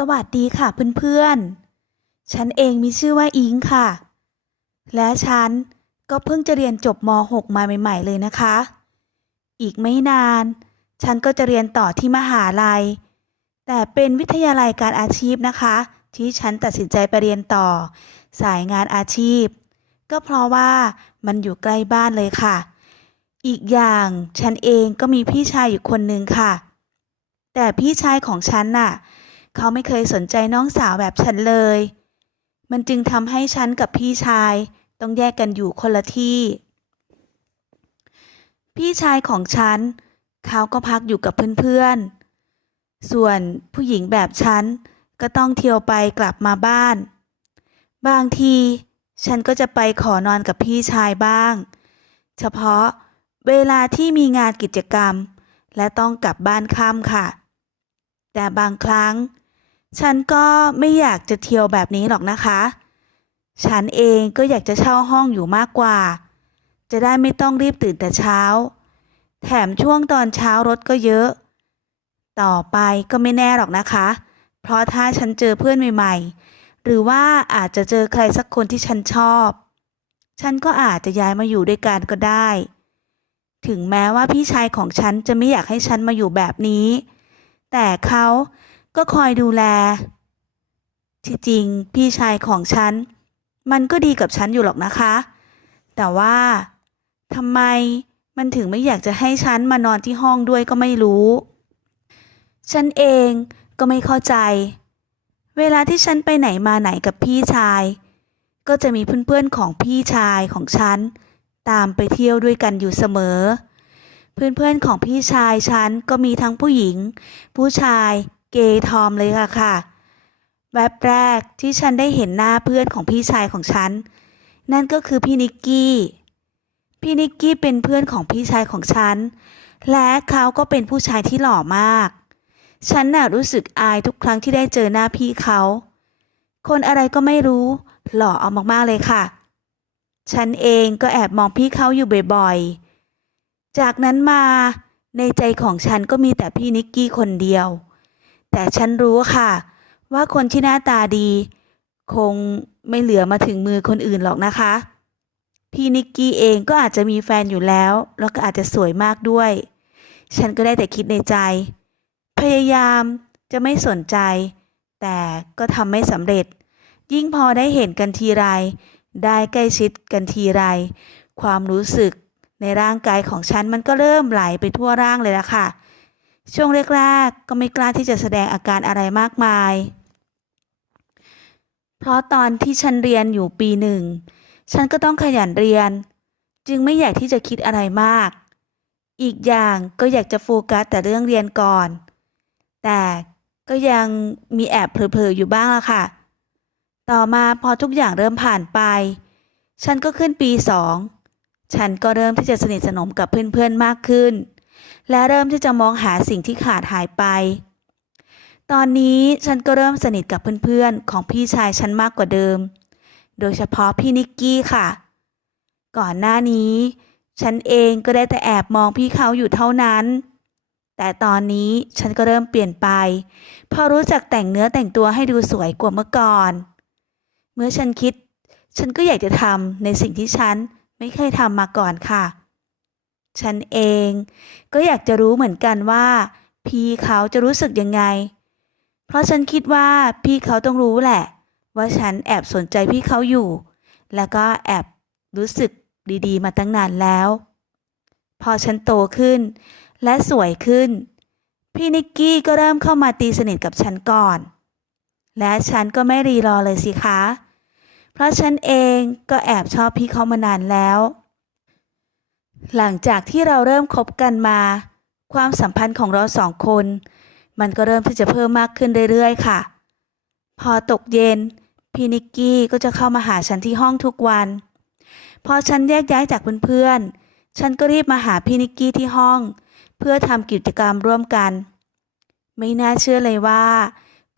สวัสดีค่ะเพื่อนๆ ฉันเองมีชื่อว่าอิงค่ะ และฉันก็เพิ่งจะเรียนจบม .6 มาใหม่ ๆ เลยนะคะ อีกไม่นาน ฉันก็จะเรียนต่อที่มหาลัย แต่เป็นวิทยาลัยการอาชีพนะคะ ที่ฉันตัดสินใจไปเรียนต่อ สายงานอาชีพ ก็เพราะว่ามันอยู่ใกล้บ้านเลยค่ะ อีกอย่างฉันเองก็มีพี่ชายอยู่คนหนึ่งค่ะ แต่พี่ชายของฉันน่ะ เขาไม่เคยสนใจน้องสาวแบบฉันเลย มันจึงทำให้ฉันกับพี่ชายต้องแยกกันอยู่คนละที่ พี่ชายของฉันเขาก็พักอยู่กับเพื่อนๆ ส่วนผู้หญิงแบบฉันก็ต้องเที่ยวไปกลับมาบ้าน บางที ฉันก็จะไปขอนอนกับพี่ชายบ้าง เฉพาะเวลาที่มีงานกิจกรรม และต้องกลับบ้านค่ำค่ะ แต่บางครั้ง ฉันก็ไม่อยากจะเที่ยวแบบนี้หรอกนะคะ ฉันเองก็อยากจะเช่าห้องอยู่มากกว่า จะได้ไม่ต้องรีบตื่นแต่เช้า แถมช่วงตอนเช้ารถก็เยอะ ต่อไปก็ไม่แน่หรอกนะคะ เพราะถ้าฉันเจอเพื่อนใหม่ ๆ หรือว่าอาจจะเจอใครสักคนที่ฉันชอบ ฉันก็อาจจะย้ายมาอยู่ด้วยกันก็ได้ ถึงแม้ว่าพี่ชายของฉันจะไม่อยากให้ฉันมาอยู่แบบนี้ แต่เขา ก็คอยดูแล ที่จริงพี่ชายของฉัน มันก็ดีกับฉันอยู่หรอกนะคะ แต่ว่าทำไมมันถึงไม่อยากจะให้ฉันมานอนที่ห้องด้วยก็ไม่รู้ ฉันเองก็ไม่เข้าใจ เวลาที่ฉันไปไหนมาไหนกับพี่ชาย ก็จะมีเพื่อนๆของพี่ชายของฉัน ตามไปเที่ยวด้วยกันอยู่เสมอ เพื่อนๆของพี่ชายฉันก็มีทั้งผู้หญิง ผู้ชาย เกย์ทอมเลยค่ะค่ะ แวบแรกที่ฉันได้เห็นหน้าเพื่อนของพี่ชายของฉัน นั่นก็คือพี่นิกกี้ พี่นิกกี้เป็นเพื่อนของพี่ชายของฉัน และเขาก็เป็นผู้ชายที่หล่อมาก ฉันน่ะรู้สึกอายทุกครั้งที่ได้เจอหน้าพี่เขา คนอะไรก็ไม่รู้ หล่อเอามากๆเลยค่ะ ฉันเองก็แอบมองพี่เขาอยู่บ่อยๆ จากนั้นมาในใจของฉันก็มีแต่พี่นิกกี้คนเดียว แต่ฉันรู้ค่ะ ว่าคนที่หน้าตาดี คงไม่เหลือมาถึงมือคนอื่นหรอกนะคะ พี่นิกกี้เองก็อาจจะมีแฟนอยู่แล้ว แล้วก็อาจจะสวยมากด้วย ฉันก็ได้แต่คิดในใจ พยายามจะไม่สนใจ แต่ก็ทำไม่สำเร็จ ยิ่งพอได้เห็นกันทีไร ได้ใกล้ชิดกันทีไร ความรู้สึกในร่างกายของฉันมันก็เริ่มไหลไปทั่วร่างเลยละค่ะ ช่วงแรกๆก็ไม่กล้าที่จะแสดงอาการอะไรมากมาย เพราะตอนที่ฉันเรียนอยู่ปีหนึ่ง ฉันก็ต้องขยันเรียน จึงไม่อยากที่จะคิดอะไรมาก อีกอย่างก็อยากจะโฟกัสแต่เรื่องเรียนก่อน แต่ก็ยังมีแอบเผลอๆอยู่บ้างละค่ะ ต่อมาพอทุกอย่างเริ่มผ่านไป ฉันก็ขึ้นปีสอง ฉันก็เริ่มที่จะสนิทสนมกับเพื่อนๆมากขึ้น และเริ่มที่จะมองหาสิ่งที่ขาดหายไป ตอนนี้ฉันก็เริ่มสนิทกับเพื่อนๆ ของพี่ชายฉันมากกว่าเดิม โดยเฉพาะพี่นิกกี้ค่ะ ก่อนหน้านี้ ฉันเองก็ได้แต่แอบมองพี่เขาอยู่เท่านั้น แต่ตอนนี้ฉันก็เริ่มเปลี่ยนไปพอรู้จักแต่งเนื้อแต่งตัวให้ดูสวยกว่าเมื่อก่อน เมื่อฉันคิด ฉันก็อยากจะทำในสิ่งที่ฉันไม่เคยทำมาก่อนค่ะ ฉันเอง ก็อยากจะรู้เหมือนกันว่า พี่เขาจะรู้สึกยังไง เพราะฉันคิดว่าพี่เขาต้องรู้แหละ ว่าฉันแอบสนใจพี่เขาอยู่ แล้วก็แอบรู้สึกดีๆ มาตั้งนานแล้ว พอฉันโตขึ้น และสวยขึ้น พี่นิกกี้ก็เริ่มเข้ามาตีสนิทกับฉันก่อน และฉันก็ไม่รีรอเลยสิคะ เพราะฉันเองก็แอบชอบพี่เขามานานแล้ว หลังจากที่เราเริ่มคบกันมา ความสัมพันธ์ของเราสองคน มันก็เริ่มที่จะเพิ่มมากขึ้นเรื่อยๆ ค่ะ พอตกเย็นพี่นิกกี้ก็จะเข้ามาหาฉันที่ห้องทุกวัน พอฉันแยกย้ายจากเพื่อนๆ ฉันก็รีบมาหาพี่นิกกี้ที่ห้อง เพื่อทำกิจกรรมร่วมกัน ไม่น่าเชื่อเลยว่า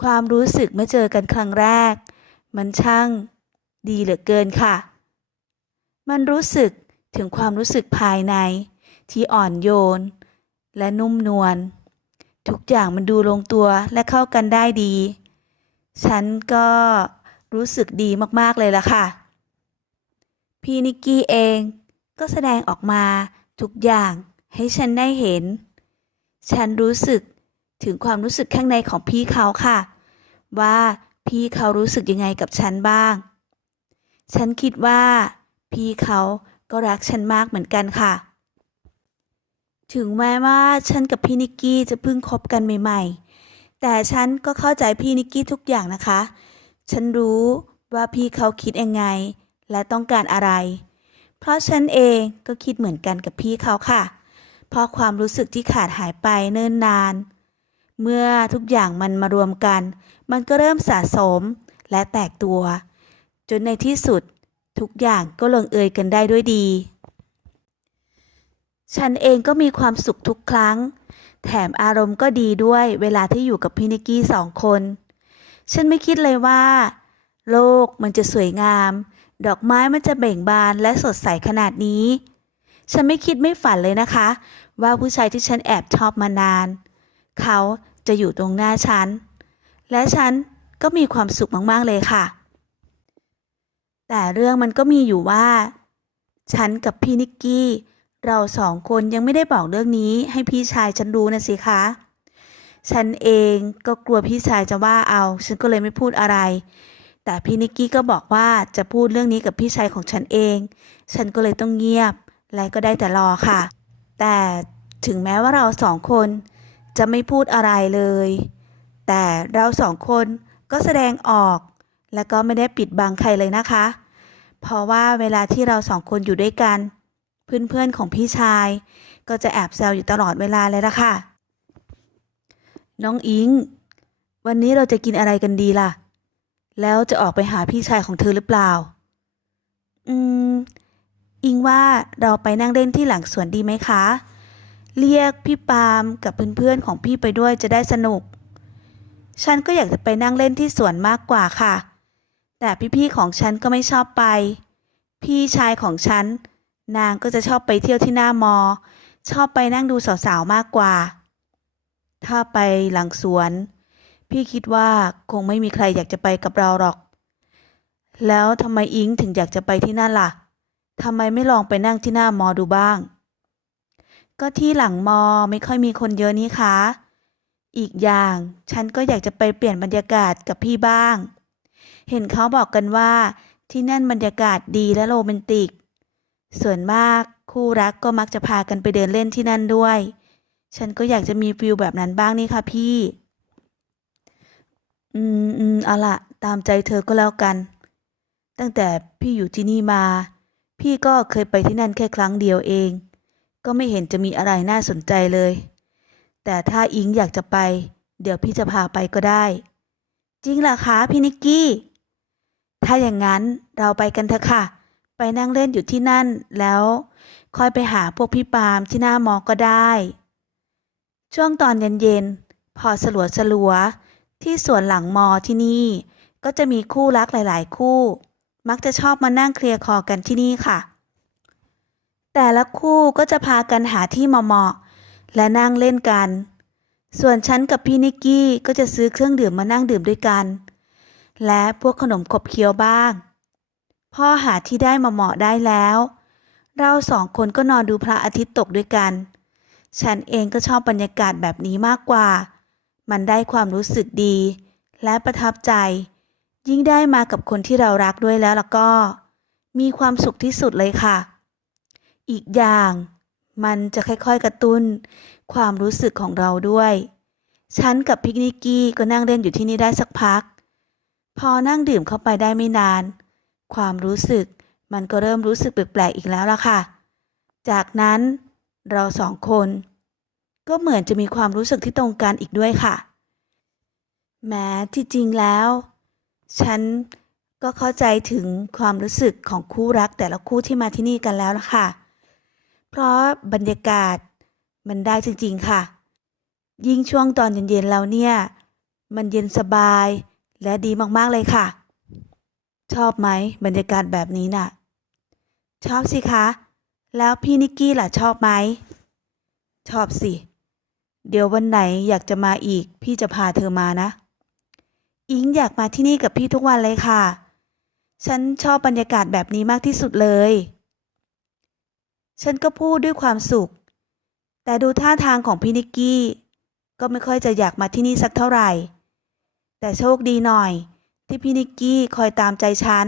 ความรู้สึกเมื่อเจอกันครั้งแรก มันช่าง ดีเหลือเกินค่ะ มันรู้สึก ถึงความรู้สึกภายในที่อ่อนโยน และนุ่มนวลทุกอย่างมันดูลงตัวและเข้ากันได้ดี ฉันก็รู้สึกดีมากๆเลยล่ะค่ะ พี่นิกกี้เองก็แสดงออกมาทุกอย่างให้ฉันได้เห็น ฉันรู้สึกถึงความรู้สึกข้างในของพี่เขาค่ะ ว่าพี่เขารู้สึกยังไงกับฉันบ้าง ฉันคิดว่าพี่เขา ก็รักฉันมากเหมือนกันค่ะ ถึงแม้ว่าฉันกับพี่นิกกี้จะเพิ่งคบกันใหม่ ๆ แต่ฉันก็เข้าใจพี่นิกกี้ทุกอย่างนะคะ ฉันรู้ว่าพี่เขาคิดยังไง และต้องการอะไร เพราะฉันเองก็คิดเหมือนกันกับพี่เขาค่ะ เพราะความรู้สึกที่ขาดหายไปเนิ่นนาน เมื่อทุกอย่างมันมารวมกัน มันก็เริ่มสะสมและแตกตัว จนในที่สุด ทุกอย่างก็ลงเอยกันได้ด้วยดี ฉันเองก็มีความสุขทุกครั้ง แถมอารมณ์ก็ดีด้วยเวลาที่อยู่กับพี่นิกกี้สองคน ฉันไม่คิดเลยว่า โลกมันจะสวยงาม ดอกไม้มันจะเบ่งบานและสดใสขนาดนี้ ฉันไม่คิดไม่ฝันเลยนะคะ ว่าผู้ชายที่ฉันแอบชอบมานาน เขาจะอยู่ตรงหน้าฉัน และฉันก็มีความสุขมาก ๆ เลยค่ะ แต่เรื่องมันก็มีอยู่ว่า ฉันกับพี่นิกกี้ เราสองคนยังไม่ได้บอกเรื่องนี้ ให้พี่ชายฉันรู้นะสิคะ ฉันเองก็กลัวพี่ชายจะว่าเอา ฉันก็เลยไม่พูดอะไร แต่พี่นิกกี้ก็บอกว่าจะพูดเรื่องนี้กับพี่ชายของฉันเอง ฉันก็เลยต้องเงียบ และก็ได้แต่รอค่ะ แต่ถึงแม้ว่าเราสองคนจะไม่พูดอะไรเลย แต่เราสองคนก็แสดงออก และก็ไม่ได้ปิดบังใครเลยนะคะ เพราะว่าเวลาที่เราสองคนอยู่ด้วยกัน เพื่อนๆของพี่ชาย ก็จะแอบแซวอยู่ตลอดเวลาเลยละค่ะ น้องอิง วันนี้เราจะกินอะไรกันดีล่ะ แล้วจะออกไปหาพี่ชายของเธอหรือเปล่า อืม อิงว่าเราไปนั่งเล่นที่หลังสวนดีไหมคะ เรียกพี่ปาล์มกับเพื่อนๆของพี่ไปด้วยจะได้สนุกฉันก็อยากจะไปนั่งเล่นที่สวนมากกว่าค่ะ แต่พี่ๆของฉันก็ไม่ชอบไป พี่ชายของฉัน นางก็จะชอบไปเที่ยวที่หน้ามอ ชอบไปนั่งดูสาวๆมากกว่า ถ้าไปหลังสวน พี่คิดว่าคงไม่มีใครอยากจะไปกับเราหรอก แล้วทำไมอิงถึงอยากจะไปที่นั่นล่ะทำไมไม่ลองไปนั่งที่หน้ามอดูบ้าง ก็ที่หลังมอไม่ค่อยมีคนเยอะนี่คะ อีกอย่างฉันก็อยากจะไปเปลี่ยนบรรยากาศกับพี่บ้าง เห็นเขาบอกกันว่า ที่นั่นบรรยากาศดีและโรแมนติก ส่วนมากคู่รักก็มักจะพากันไปเดินเล่นที่นั่นด้วย ฉันก็อยากจะมีฟิลแบบนั้นบ้างนี่ค่ะพี่ อืมอืมเอาละตามใจเธอก็แล้วกัน ตั้งแต่พี่อยู่ที่นี่มา พี่ก็เคยไปที่นั่นแค่ครั้งเดียวเอง ก็ไม่เห็นจะมีอะไรน่าสนใจเลย แต่ถ้าอิงอยากจะไป เดี๋ยวพี่จะพาไปก็ได้ จริงเหรอคะพี่นิกกี้ ถ้าอย่างนั้นเราไปกันเถอะค่ะ ไปนั่งเล่นอยู่ที่นั่นแล้ว ค่อยไปหาพวกพี่ปามที่หน้ามอก็ได้ ช่วงตอนเย็นๆพอสลัวสลัวๆที่สวนหลังมอที่นี่ ก็จะมีคู่รักหลาย ๆ คู่ มักจะชอบมานั่งเคลียร์คอกันที่นี่ค่ะ แต่ละคู่ก็จะพากันหาที่เหมาะๆและนั่งเล่นกัน ส่วนฉันกับพี่นิกกี้ก็จะซื้อเครื่องดื่มมานั่งดื่มด้วยกัน และพวกขนมขบเคี้ยวบ้าง พ่อหาที่ได้มาเหมาะได้แล้ว เราสองคนก็นอนดูพระอาทิตย์ตกด้วยกัน ฉันเองก็ชอบบรรยากาศแบบนี้มากกว่า มันได้ความรู้สึกดี และประทับใจ ยิ่งได้มากับคนที่เรารักด้วยแล้วล่ะก็ มีความสุขที่สุดเลยค่ะ อีกอย่างมันจะค่อยๆกระตุ้น ความรู้สึกของเราด้วย ฉันกับพิกนิกกี้ก็นั่งเล่นอยู่ที่นี่ได้สักพัก พอนั่งดื่มเข้าไปได้ไม่นาน ความรู้สึกมันก็เริ่มรู้สึกแปลกๆอีกแล้วล่ะค่ะ จากนั้นเราสองคน ก็เหมือนจะมีความรู้สึกที่ตรงกันอีกด้วยค่ะ แม้ที่จริงแล้ว ฉันก็เข้าใจถึงความรู้สึกของคู่รักแต่ละคู่ที่มาที่นี่กันแล้วล่ะค่ะ เพราะบรรยากาศมันได้จริงๆค่ะ ยิ่งช่วงตอนเย็นๆแล้วเนี่ย มันเย็นสบาย และดีมากๆเลยค่ะ ชอบไหมบรรยากาศแบบนี้น่ะ ชอบสิคะ แล้วพี่นิกกี้ล่ะชอบไหม ชอบสิ เดี๋ยววันไหนอยากจะมาอีก พี่จะพาเธอมานะ อิงอยากมาที่นี่กับพี่ทุกวันเลยค่ะ ฉันชอบบรรยากาศแบบนี้มากที่สุดเลย ฉันก็พูดด้วยความสุข แต่ดูท่าทางของพี่นิกกี้ ก็ไม่ค่อยจะอยากมาที่นี่สักเท่าไหร่ แต่โชคดีหน่อย ที่พี่นิกกี้คอยตามใจฉัน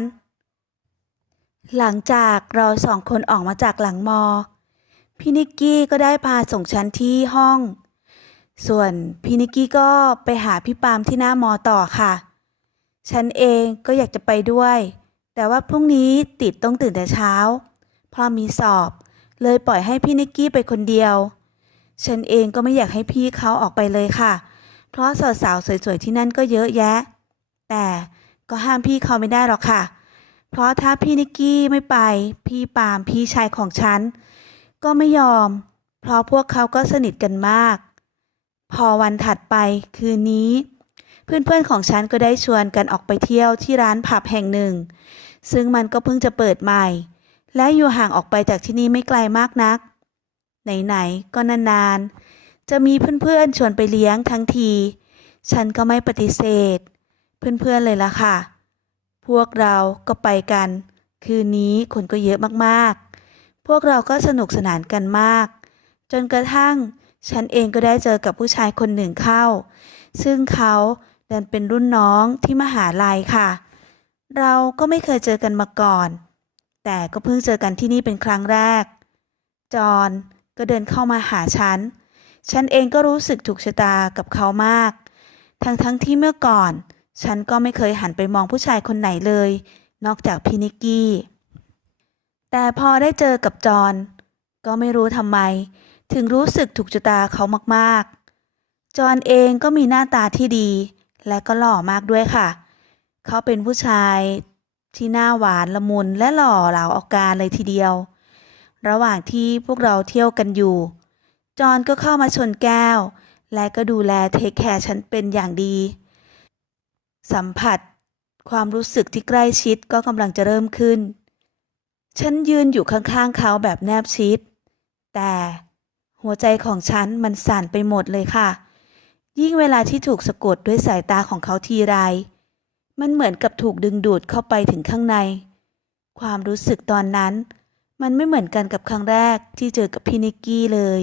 หลังจากเราสองคนออกมาจากหลังมอ พี่นิกกี้ก็ได้พาส่งฉันที่ห้อง ส่วนพี่นิกกี้ก็ไปหาพี่ปามที่หน้ามอต่อค่ะ ฉันเองก็อยากจะไปด้วย แต่ว่าพรุ่งนี้ติดต้องตื่นแต่เช้า เพราะมีสอบ เลยปล่อยให้พี่นิกกี้ไปคนเดียว ฉันเองก็ไม่อยากให้พี่เขาออกไปเลยค่ะเพราะสาวๆสวยๆที่นั่นก็เยอะแยะ แต่ก็ห้ามพี่เขาไม่ได้หรอกค่ะ เพราะถ้าพี่นิกกี้ไม่ไป พี่ปามพี่ชายของฉัน ก็ไม่ยอม เพราะพวกเขาก็สนิทกันมาก พอวันถัดไปคืนนี้ เพื่อนๆของฉันก็ได้ชวนกันออกไปเที่ยวที่ร้านผับแห่งหนึ่ง ซึ่งมันก็เพิ่งจะเปิดใหม่ และอยู่ห่างออกไปจากที่นี่ไม่ไกลมากนัก ไหนๆก็นานๆ จะมีเพื่อนๆชวนไปเลี้ยงทั้งที ฉันก็ไม่ปฏิเสธ เพื่อนๆเลยล่ะค่ะ พวกเราก็ไปกัน คืนนี้คนก็เยอะมากๆ พวกเราก็สนุกสนานกันมาก จนกระทั่ง ฉันเองก็ได้เจอกับผู้ชายคนหนึ่งเข้า ซึ่งเขาดันเป็นรุ่นน้องที่มหาลัยค่ะ เราก็ไม่เคยเจอกันมาก่อน แต่ก็เพิ่งเจอกันที่นี่เป็นครั้งแรก จอนก็เดินเข้ามาหาฉัน ฉันเองก็รู้สึกถูกชะตากับเขามาก ทั้งๆทที่เมื่อก่อน ฉันก็ไม่เคยหันไปมองผู้ชายคนไหนเลย นอกจากพี่นิกกี้ แต่พอได้เจอกับจอห์นก็ไม่รู้ทำไม ถึงรู้สึกถูกชะตาเขามากๆ จอห์นเองก็มีหน้าตาที่ดี และก็หล่อมากด้วยค่ะ เขาเป็นผู้ชายที่หน้าหวานละมุนและหล่อเหลาออกการเลยทีเดียว ระหว่างที่พวกเราเที่ยวกันอยู่ จอห์นก็เข้ามาชนแก้ว และก็ดูแลเทคแคร์ฉันเป็นอย่างดี สัมผัส ความรู้สึกที่ใกล้ชิดก็กำลังจะเริ่มขึ้น ฉันยืนอยู่ข้างๆเขาแบบแนบชิด แต่หัวใจของฉันมันสั่นไปหมดเลยค่ะ ยิ่งเวลาที่ถูกสะกดด้วยสายตาของเขาทีไร มันเหมือนกับถูกดึงดูดเข้าไปถึงข้างใน ความรู้สึกตอนนั้น มันไม่เหมือนกันกับครั้งแรกที่เจอกับพี่นิกกี้เลย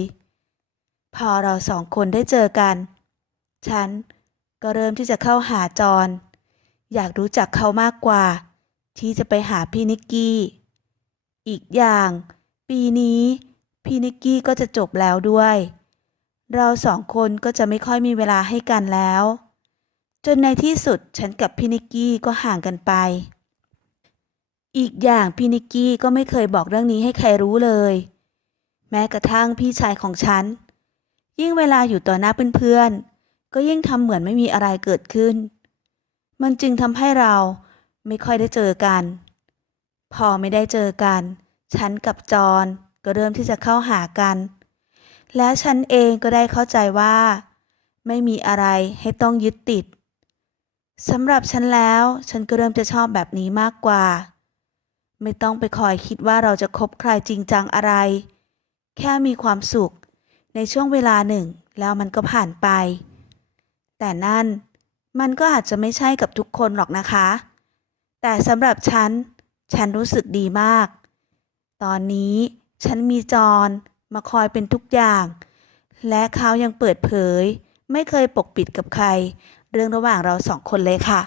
พอเราสองคนได้เจอกัน ฉันก็เริ่มที่จะเข้าหาจอนอยากรู้จักเขามากกว่า ที่จะไปหาพี่นิกกี้ อีกอย่าง ปีนี้พี่นิกกี้ก็จะจบแล้วด้วย เราสองคนก็จะไม่ค่อยมีเวลาให้กันแล้ว จนในที่สุดฉันกับพี่นิกกี้ก็ห่างกันไป อีกอย่างพี่นิกกี้ก็ไม่เคยบอกเรื่องนี้ให้ใครรู้เลย แม้กระทั่งพี่ชายของฉัน ยิ่งเวลาอยู่ต่อหน้าเพื่อนๆ ก็ยิ่งทำเหมือนไม่มีอะไรเกิดขึ้น มันจึงทำให้เราไม่ค่อยได้เจอกัน พอไม่ได้เจอกัน ฉันกับจอนก็เริ่มที่จะเข้าหากัน และฉันเองก็ได้เข้าใจว่า ไม่มีอะไรให้ต้องยึดติดสำหรับฉันแล้วฉันก็เริ่มจะชอบแบบนี้มากกว่า ไม่ต้องไปคอยคิดว่าเราจะคบใครจริงจังอะไร แค่มีความสุข ในช่วงเวลาหนึ่ง แล้วมันก็ผ่านไป แต่นั่นมันก็อาจจะไม่ใช่กับทุกคนหรอกนะคะ แต่สำหรับฉัน ฉันรู้สึกดีมาก ตอนนี้ฉันมีจอนมาคอยเป็นทุกอย่าง และเขายังเปิดเผย ไม่เคยปกปิดกับใคร เรื่องระหว่างเราสองคนเลยค่ะ